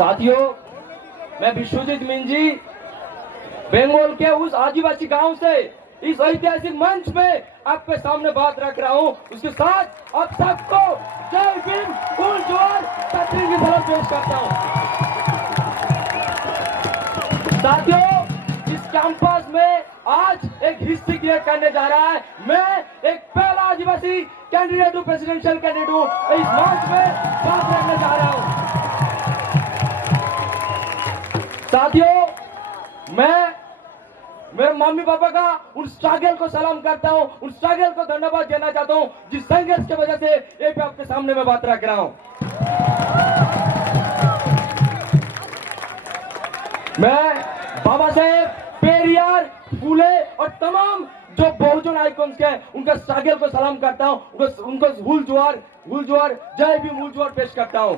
साथियों, मैं विश्वजीत मिंजी बंगाल के उस आदिवासी गांव से इस ऐतिहासिक मंच में आपके सामने बात रख रहा हूं। उसके साथ आप सबको जय भीम, फुल जोर, छतरी की सलाम पेश करता हूं। साथियों, इस कैंपस में आज एक हिस्ट्री क्रिएट करने जा रहा है। मैं एक पहला आदिवासी कैंडिडेट हूं, प्रेसिडेंशियल कैंडिडेट हूं। इस मंच में बात रखने जा रहा हूं। साथियों, मैं मेरे मम्मी पापा का उन स्ट्रगल को सलाम करता हूं, उन स्ट्रगल को धन्यवाद देना चाहता हूं जिस संघर्ष की वजह से ये भी आपके सामने मैं बात रख रहा हूं। मैं बाबा साहेब, पेरियार, फूले और तमाम जो बहुजन आइकॉन्स के उनका स्ट्रगल को सलाम करता हूं, उनको हुल जोहार, जय भीम, हुल जोहार पेश करता हूं।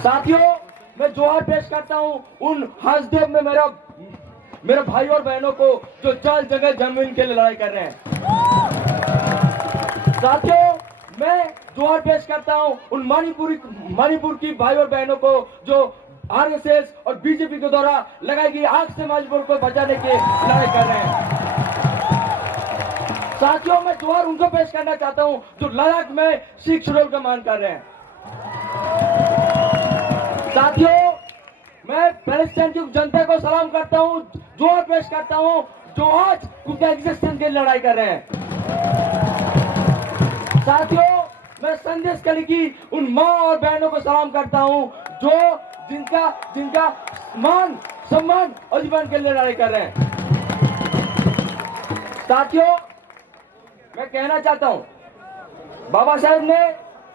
साथियों, मैं जोहार पेश करता हूं उन हंसदेव में मेरे भाई और बहनों को जो जल जगह जमीन के लिए लड़ाई कर रहे हैं। साथियों, मैं जोहार पेश करता हूं उन मणिपुर की भाई और बहनों को जो आरएसएस और बीजेपी के द्वारा लगाई गई आग से मणिपुर को बचाने की लड़ाई कर रहे हैं। साथियों, मैं जोहार उनको पेश करना चाहता हूं जो लद्दाख में सिख शेड्यूल का मान कर रहे हैं। साथियों, मैं पैलेस्टाइन की जनता को सलाम करता हूं, जोहार पेश करता हूं जो आज उनके एग्जिस्टेंस के लिए लड़ाई कर रहे हैं। साथियों, मैं संदेश कली की उन मां और बहनों को सलाम करता हूं जो जिनका मान, सम्मान और जीवन के लिए लड़ाई कर रहे हैं। साथियों, मैं कहना चाहता हूं, बाबा साहेब ने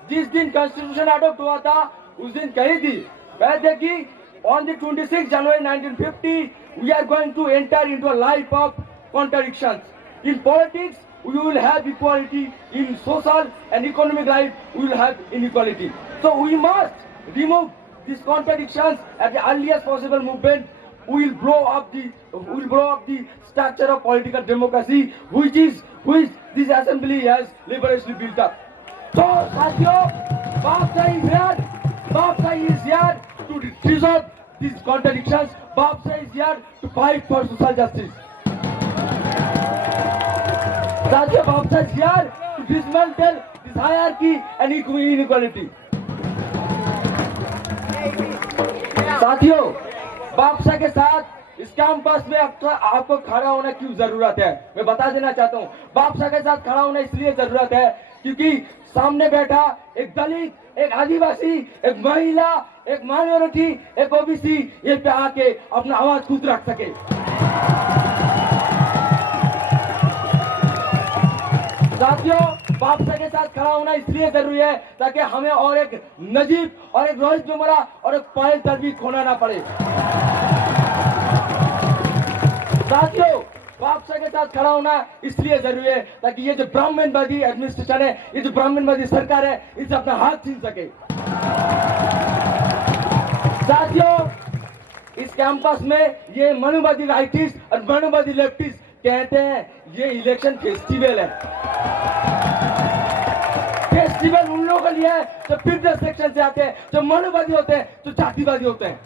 जिस दिन कॉन्स्टिट्यूशन अडॉप्ट हुआ था उस दिन कही थी, कहते कि on the 26th January 1950 we are going to enter into a life of contradictions. In politics we will have equality, in social and economic life we will have inequality. So we must remove these contradictions at the earliest possible movement. We will blow up the structure of political democracy which this assembly has laboriously built up. So साथियों, Bapsa is here to resolve these contradictions. Bapsa is here to fight for social justice. साथियों, Bapsa is here to dismantle this hierarchy and inequality. साथियों, Bapsa के साथ इस campus में आपको खड़ा होना क्यों जरूरत है, मैं बता देना चाहता हूँ। Bapsa के साथ खड़ा होना इसलिए जरूरत है क्योंकि सामने बैठा एक दलित, एक आदिवासी, एक महिला, एक माइनॉरिटी, एक ओबीसी ये पे आके अपना आवाज खुद रख सके। साथियों, बापसा के साथ खड़ा होना इसलिए जरूरी है ताकि हमें और एक नजीब और एक रोहित जुमरा और एक पायल तलवी खोना ना पड़े। साथियों, बापसा के साथ खड़ा होना इसलिए जरूरी है ताकि ये जो ब्राह्मणवादी एडमिनिस्ट्रेशन है, ये जो ब्राह्मणवादी सरकार है, इससे अपना हाथ छीन सके। साथियों, इस कैंपस में ये मनुवादी राइटिस्ट और मनुवादी लेफ्टिस्ट कहते हैं ये इलेक्शन फेस्टिवल है। फेस्टिवल उन लोगों के लिए है जो फिफ्थ सेक्शन से आते हैं, जो मनुवादी होते हैं, जो जातिवादी होते हैं।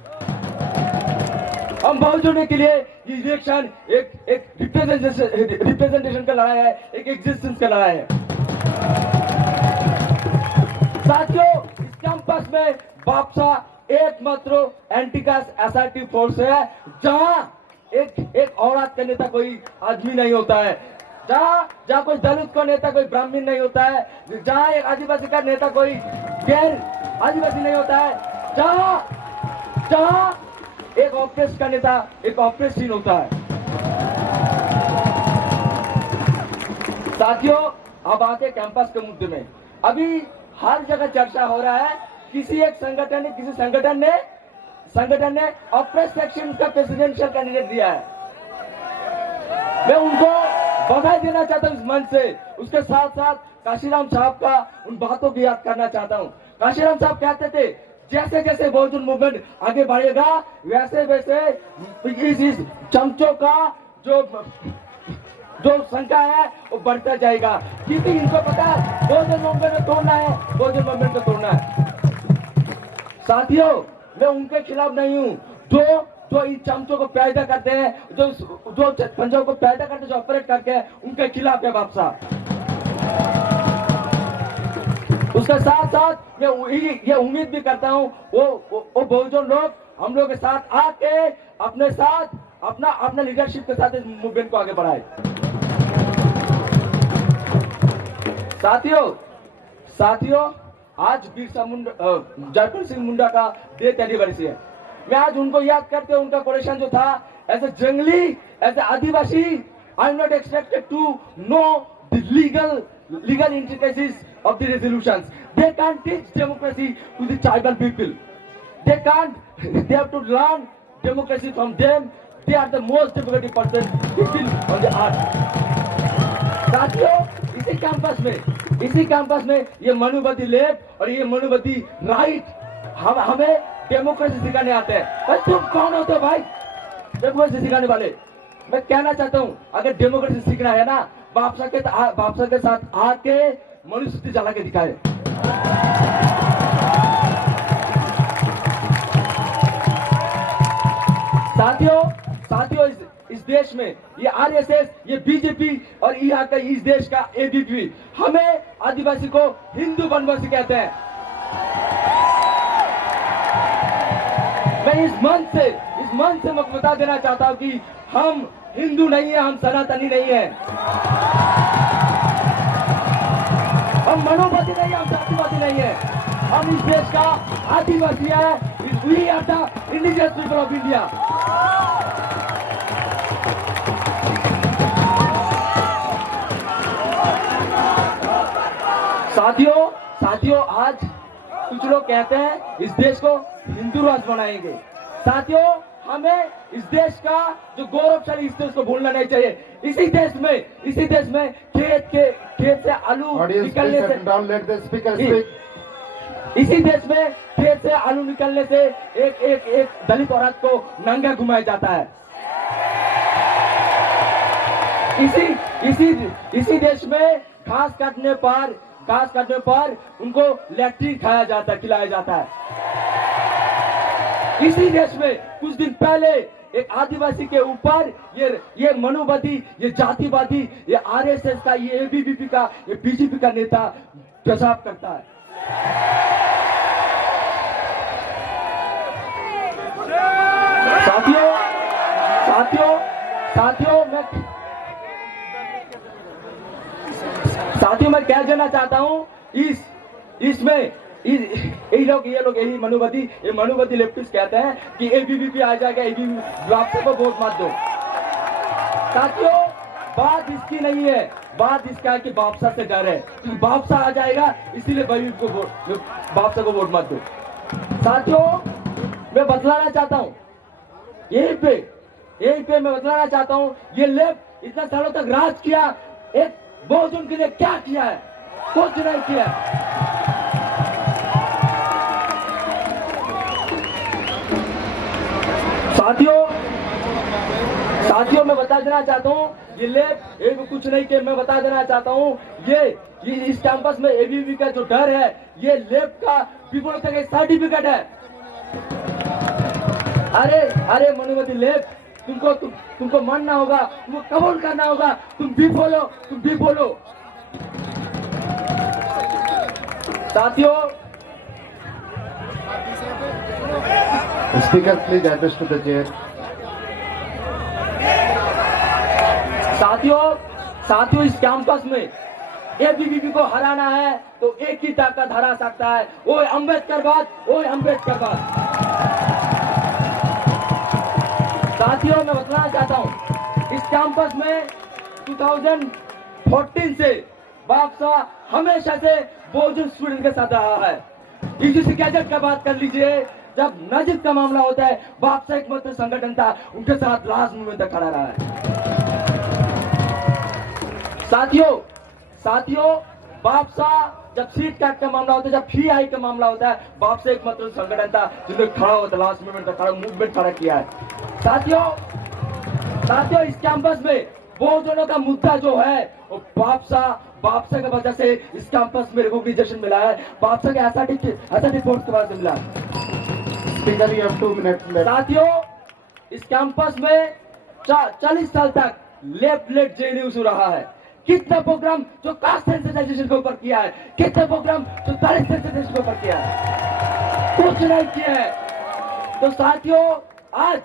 हम बहुजनों के लिए ये इलेक्शन एक रिप्रेजेंटेशन का लड़ाई है, एक एग्जिस्टेंस का लड़ाई है। साथियों, इस कैंपस में बापसा एकमात्र एंटी कास्ट असर्टिव फोर्स है जहां एक औरत का नेता कोई आदमी नहीं होता है, जहां कोई दलित का नेता कोई ब्राह्मण नहीं होता है, जहां एक आदिवासी का नेता कोई गैर आदिवासी नहीं होता है, जहां एक ऑपरेस्ट का नेता एक ऑपरेस्टीन होता है। साथियों, अब आते कैंपस के मुद्दे में। अभी हर जगह चर्चा हो रहा है किसी संगठन ने ऑपरेस्ट सेक्शन का प्रेसिडेंशियल कैंडिडेट दिया है। मैं उनको बधाई देना चाहता हूं इस मंच से। उसके साथ साथ काशीराम साहब का उन बातों की याद करना चाहता हूं। काशीराम साहब कहते थे जैसे जैसे बहुजन मूवमेंट आगे बढ़ेगा वैसे वैसे इस चमचों का जो संख्या है वो बढ़ता जाएगा, क्योंकि इनको पता है बहुजन मूवमेंट को तोड़ना है, बहुजन मूवमेंट को तोड़ना है। साथियों, मैं उनके खिलाफ नहीं हूं जो इन चमचों को पैदा करते हैं, जो पंजों को पैदा करते, जो ऑपरेट करके हैं, उनके खिलाफ है बाप साहब। उसके साथ साथ मैं ये उम्मीद भी करता हूं वो बहुजन लोग हम लोग के साथ आके अपने साथ अपना लीडरशिप के साथ इस मूवमेंट को आगे बढ़ाए। साथियों, आज बिरसा मुंडा, जयपुर सिंह मुंडा का डेथ एनिवर्सरी है। मैं आज उनको याद करते हुए उनका कोटेशन जो था, as a jungli, as a adivasi, I am not expected to know the legal intricacies of the resolutions. They can't teach democracy to the tribal people. They have to learn democracy from them. They are the most democratic person people on the earth. साथियों, इसी campus में ये मनुवादी left और ये मनुवादी right हमें democracy सिखाने आते हैं। भाई तुम कौन होते हो भाई डेमोक्रेसी सिखाने वाले? मैं कहना चाहता हूँ, अगर डेमोक्रेसी सीखना है ना, बापसा के साथ आके मनुस्मृति जला के दिखाए। साथियों, इस देश में ये आरएसएस, ये बीजेपी और यहाँ का इस देश का एबीपी हमें आदिवासी को हिंदू वनवासी कहते हैं। मैं इस मन से मैं बता देना चाहता हूँ कि हम हिंदू नहीं है, हम सनातनी नहीं है, हम मनोवादी नहीं है, हम जातिवादी नहीं है, हम इस देश का आदिवासी है। We are the indigenous people of India. साथियों, आज कुछ लोग कहते हैं इस देश को हिंदू राष्ट्र बनाएंगे। साथियों, हमें इस देश का जो गौरवशाली इस देश को भूलना नहीं चाहिए। इसी देश में खेत से आलू निकलने से, इसी देश में खेत से आलू निकलने से एक दलित औरत को नंगा घुमाया जाता है। इसी देश में घास काटने पर उनको लैट्रिन खिलाया जाता है। इसी देश में कुछ दिन पहले एक आदिवासी के ऊपर ये मनुवादी, ये जातिवादी, ये आरएसएस का, ये एबीवीपी का, ये बीजेपी का नेता पेशाब करता है। साथियों, मैं क्या कहना चाहता हूँ, इसमें यही मनुवादी लेफ्टिस्ट कहते हैं कि एबीवीपी आ जाएगा, एबीवीपी आप सबको वोट मत दो। साथियों, बात इसकी नहीं है, बात इसका है कि बापसा से डर है, क्योंकि बापसा आ जाएगा, इसीलिए बापसा को वोट मत दो। साथियों, मैं बतलाना चाहता हूँ, यहीं पे मैं बतलाना चाहता हूँ, ये लेफ्ट इतना सालों तक राज किया, एक बहुजन के लिए क्या किया है? कुछ नहीं किया। साथियों, मैं बता देना चाहता हूँ, ये लेफ्ट एक कुछ नहीं किया। मैं बता देना चाहता हूँ, ये इस कैंपस में एबीवीपी का जो डर है, ये लेफ्ट का पीपल तक एक सर्टिफिकेट है। अरे मनुवादी लेफ्ट, तुमको मानना होगा, तुमको कबूल करना होगा, तुम भी बोलो। साथियों, Speaker, please address to the chair. साथियों, इस कैंपस में एबीवीपी को हराना है तो एक ही ताकत हरा सकता है, वो अम्बेडकरवाद। साथियों, मैं बताना चाहता हूँ, इस कैंपस में 2014 से बापसा हमेशा से बहुजन स्टूडेंट के साथ रहा है। यूजीसी गैजेट का बात कर लीजिए, जब नजीब का मामला होता है, बापसा एकमात्र संगठन था उनके साथ लास्ट मूवमेंट तक खड़ा रहा है। साथियों, बापसा जब सीट काट का मामला होता है, जब फी आई का मामला होता है, बापसा एकमात्र संगठन था जिन्होंने खड़ा होता, लास्ट मूवमेंट तक मूवमेंट खड़ा किया है। साथियों, इस कैंपस में बहुजनों का मुद्दा जो है वो बापसा की वजह से इस कैंपस में रिकॉग्निशन मिला है। बापसा के ऐसा रिपोर्ट के वजह से मिला है। Speaker, you have 2 minutes left. साथियों, इस कैंपस में 40 साल तक लेफ्ट लेट जेएनयू हो रहा है। कितना प्रोग्राम जो कास्ट सेंसिटाइजेशन के ऊपर किया है, कितना प्रोग्राम जो दलित सेंसिटाइजेशन के ऊपर किया है, कुछ नहीं किया है। तो साथियों, आज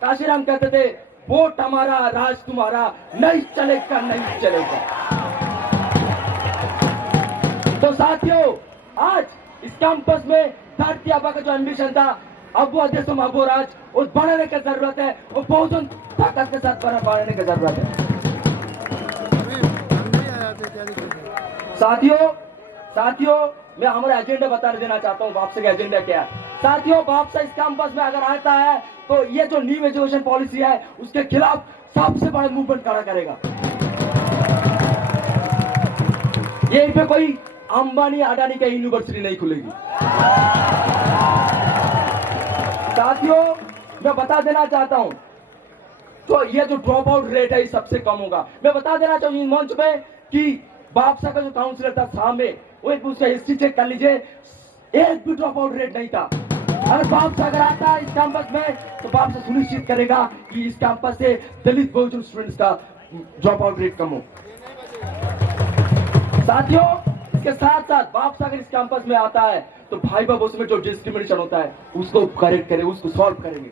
काशीराम कहते थे वोट हमारा राज तुम्हारा, नहीं चलेगा नहीं चलेगा। तो साथियों, आज इस कैंपस में भारतीय आबा का जो एम्बिशन था, अब वो अध्यक्ष महबूब राज और बढ़ाने की जरूरत है, और बहुजन ताकत के साथ बढ़ाने की जरूरत है। साथियों, मैं हमारा एजेंडा बता देना चाहता हूँ, वापसी का एजेंडा क्या है। साथियों, वापसा इस कैंपस में अगर आता है तो ये जो न्यू एजुकेशन पॉलिसी है उसके खिलाफ सबसे बड़ा मूवमेंट खड़ा करेगा। ये पे कोई अंबानी अडानी का यूनिवर्सिटी नहीं खुलेगी। साथियों, मैं बता देना चाहता हूं, तो ये जो ड्रॉप आउट रेट है सबसे कम होगा। मैं बता देना चाहूँ इन मंच पे कि बापसा का जो काउंसिलर था सामने, वो एक दूसरा हिस्ट्री चेक कर लीजिए, एक भी ड्रॉप आउट रेट नहीं था। अगर बापसा अगर आता है इस कैंपस में तो बापसा सुनिश्चित करेगा कि इस कैंपस से दलित बहुजन स्टूडेंट्स का ड्रॉप आउट रेट कम हो। साथियों, इसके साथ साथ बापसा अगर इस कैंपस में आता है तो भाई बहनों में जो डिस्क्रिमिनेशन होता है उसको करेक्ट करेंगे, उसको सॉल्व करेंगे।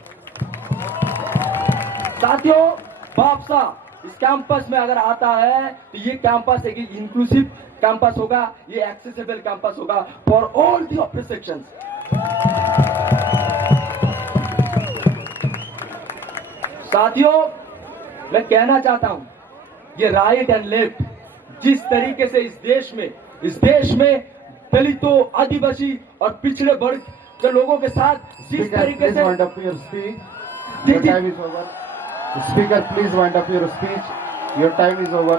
साथियों, बापसा इस कैंपस में अगर आता है तो ये कैंपस एक इंक्लूसिव कैंपस होगा, ये एक्सेसिबल कैंपस होगा for all the oppress sections. साथियों, मैं कहना चाहता हूं, ये राइट एंड लेफ्ट जिस तरीके से इस देश में दलितों, आदिवासी और पिछड़े वर्ग के लोगों के साथ जिस तरीके से Your time is over. Speaker, please wind up your speech. Your time is over.